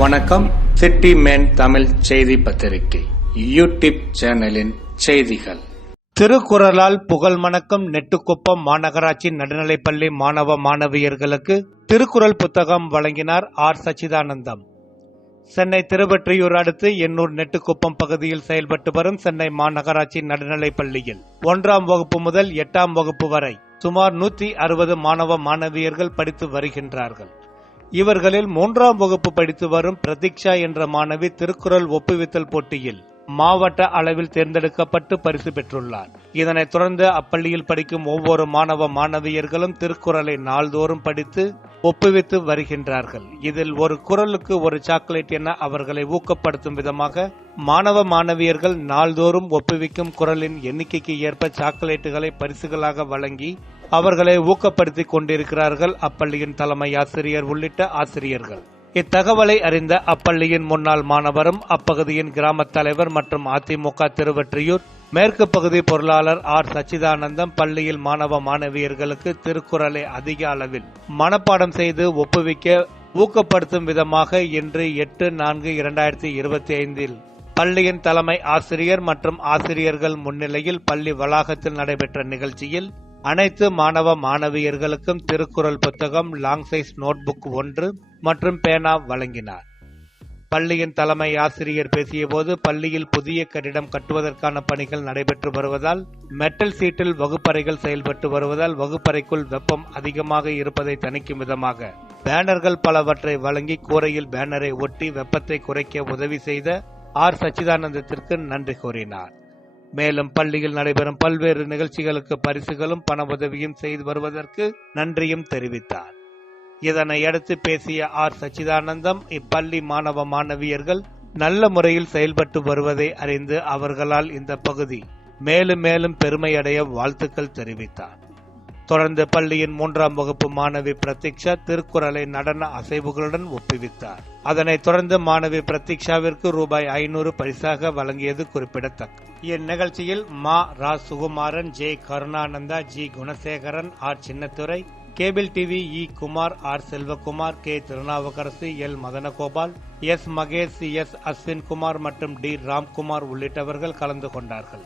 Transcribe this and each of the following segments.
வணக்கம். City man Tamil செய்தி பத்திரிகை. யூடியூப் சேனலின் செய்திகள். திருக்குறளால் புகழ் மணக்கும் நெட்டுக்குப்பம் மாநகராட்சி நடுநிலைப்பள்ளி மாணவ மாணவியர்களுக்கு திருக்குறள் புத்தகம் வழங்கினார் ஆர். சச்சிதானந்தம். சென்னை திருவற்றியூர் அடுத்து எண்ணூர் நெட்டுக்குப்பம் பகுதியில் செயல்பட்டு வரும் சென்னை மாநகராட்சி நடுநிலைப்பள்ளியில் ஒன்றாம் வகுப்பு முதல் எட்டாம் வகுப்பு வரை சுமார் நூற்றி அறுபது மாணவ மாணவியர்கள் படித்து வருகின்றார்கள். இவர்களில் மூன்றாம் வகுப்பு படித்து வரும் பிரதீக்ஷா என்ற மாணவி திருக்குறள் ஒப்புவித்தல் போட்டியில் மாவட்ட அளவில் தேர்ந்தெடுக்கப்பட்டு பரிசு பெற்றுள்ளார். இதனைத் தொடர்ந்து அப்பள்ளியில் படிக்கும் ஒவ்வொரு மாணவ மாணவியர்களும் திருக்குறளை நாள்தோறும் படித்து ஒப்புவித்து வருகின்றார்கள். இதில் ஒரு குரலுக்கு ஒரு சாக்லேட் என அவர்களை ஊக்கப்படுத்தும் விதமாக மாணவ மாணவியர்கள் நாள்தோறும் ஒப்புவிக்கும் குரலின் எண்ணிக்கைக்கு ஏற்ப சாக்லேட்டுகளை பரிசுகளாக வழங்கி அவர்களை ஊக்கப்படுத்தி கொண்டிருக்கிறார்கள் அப்பள்ளியின் தலைமை ஆசிரியர் உள்ளிட்ட ஆசிரியர்கள். இத்தகவலை அறிந்த அப்பள்ளியின் முன்னாள் மாணவரும் அப்பகுதியின் கிராமத் தலைவர் மற்றும் அதிமுக திருவற்றியூர் மேற்கு பகுதி பொருளாளர் ஆர். சச்சிதானந்தம் பள்ளியில் மாணவ மாணவியர்களுக்கு திருக்குறளை அதிக அளவில் மனப்பாடம் செய்து ஒப்புவிக்க ஊக்கப்படுத்தும் விதமாக இன்று எட்டு நான்கு இரண்டாயிரத்தி இருபத்தி ஐந்தில் பள்ளியின் தலைமை ஆசிரியர் மற்றும் ஆசிரியர்கள் முன்னிலையில் பள்ளி வளாகத்தில் நடைபெற்ற நிகழ்ச்சியில் அனைத்து மாணவ மாணவியர்களுக்கும் திருக்குறள் புத்தகம் லாங் சைஸ் நோட்புக் ஒன்று மற்றும் பேனா வழங்கினார். பள்ளியின் தலைமை ஆசிரியர் பேசியபோது பள்ளியில் புதிய கட்டிடம் கட்டுவதற்கான பணிகள் நடைபெற்று வருவதால் மெட்டல் சீட்டில் வகுப்பறைகள் செயல்பட்டு வருவதால் வகுப்பறைக்குள் வெப்பம் அதிகமாக இருப்பதை தணிக்கும் விதமாக. பேனர்கள் பலவற்றை வழங்கி கூரையில் பேனரை ஒட்டி வெப்பத்தை குறைக்க உதவி செய்த ஆர். சச்சிதானந்தத்திற்கு நன்றி கூறினார். மேலும் பள்ளியில் நடைபெறும் பல்வேறு நிகழ்ச்சிகளுக்கு பரிசுகளும் பண உதவியும் செய்து வருவதற்கு நன்றியும் தெரிவித்தார். இதனை அடுத்து பேசிய ஆர். சச்சிதானந்தம் இப்பள்ளி மாணவ மாணவியர்கள் நல்ல முறையில் செயல்பட்டு வருவதை அறிந்து அவர்களால் இந்த பகுதி மேலும் மேலும் பெருமையடைய வாழ்த்துக்கள் தெரிவித்தார். தொடர்ந்து பள்ளியின் மூன்றாம் வகுப்பு மாணவி பிரதீக்ஷா திருக்குறளை நடன அசைவுகளுடன் ஒப்புவித்தார். அதனைத் தொடர்ந்து மாணவி பிரதீக்ஷாவிற்கு ரூபாய் ஐநூறு பரிசாக வழங்கியது குறிப்பிடத்தக்கது. இந்நிகழ்ச்சியில் மா. ரா Sukumaran J. Karunananda G. Gunasekaran R. Chinnathurai cable TV இ Kumar R Selvakumar K Thirunavukkarasu L Madanagopal S Mahesh S Ashwin Kumar மற்றும் டி ராம்குமார் உள்ளிட்டவர்கள் கலந்து கொண்டார்கள்.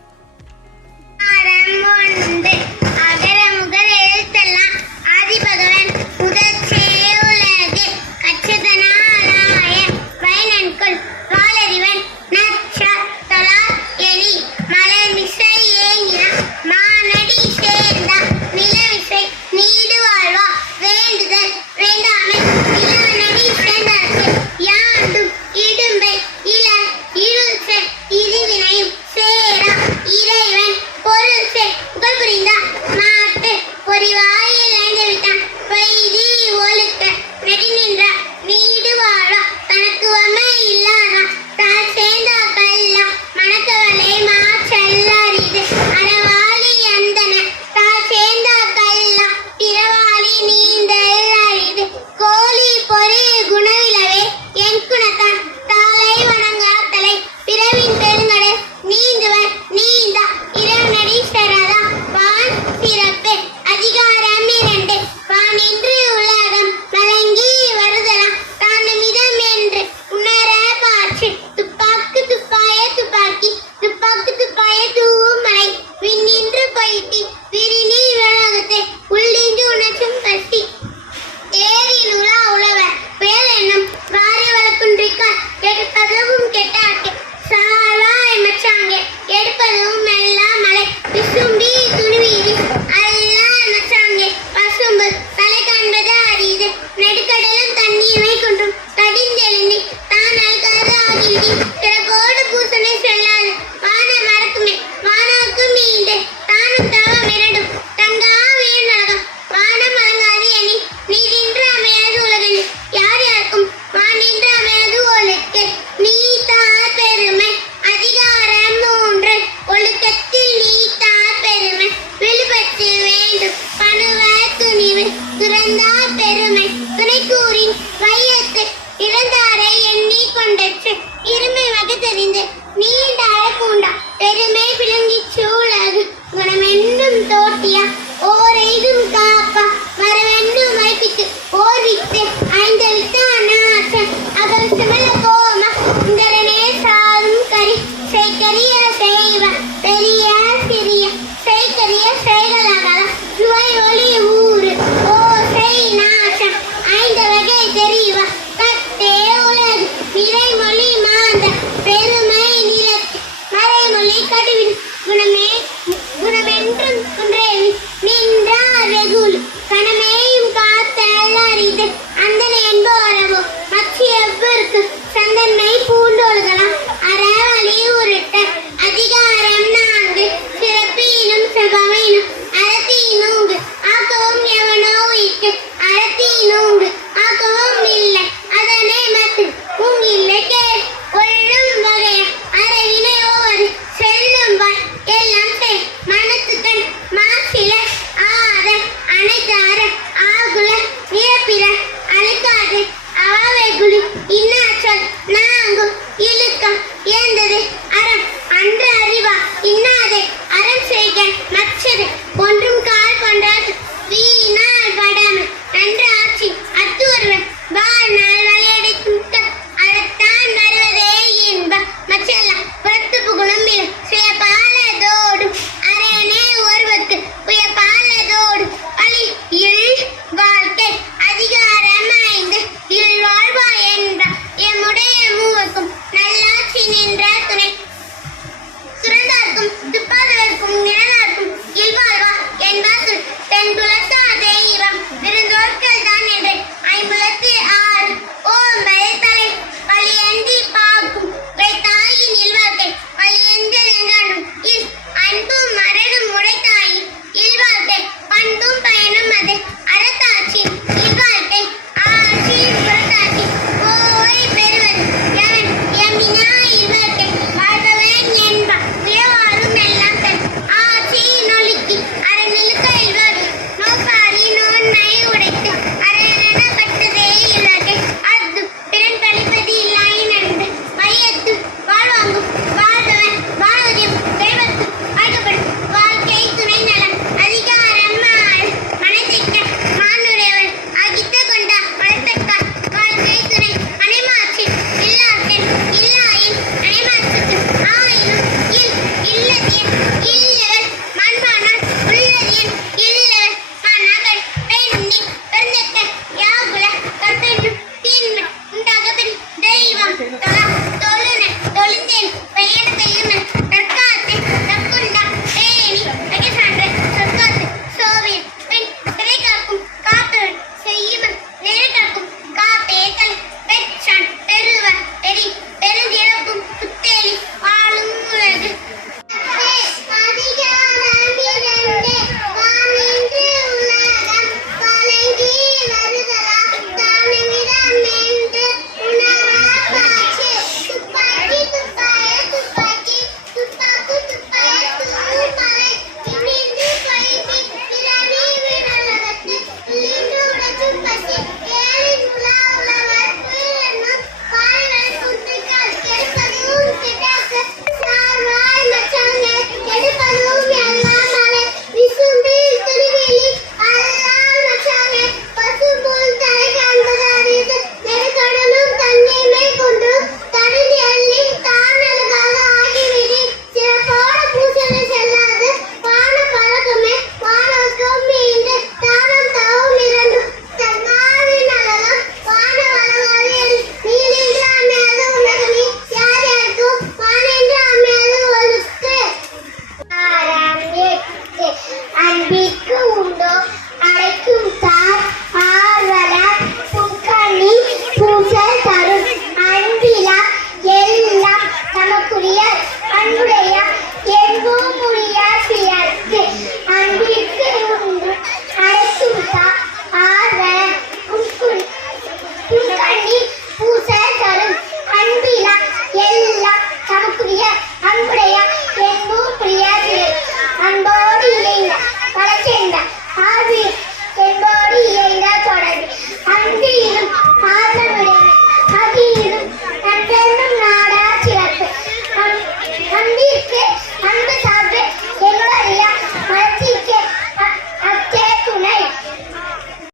தொழில் தொழிந்தேன் பெயர் பெயர்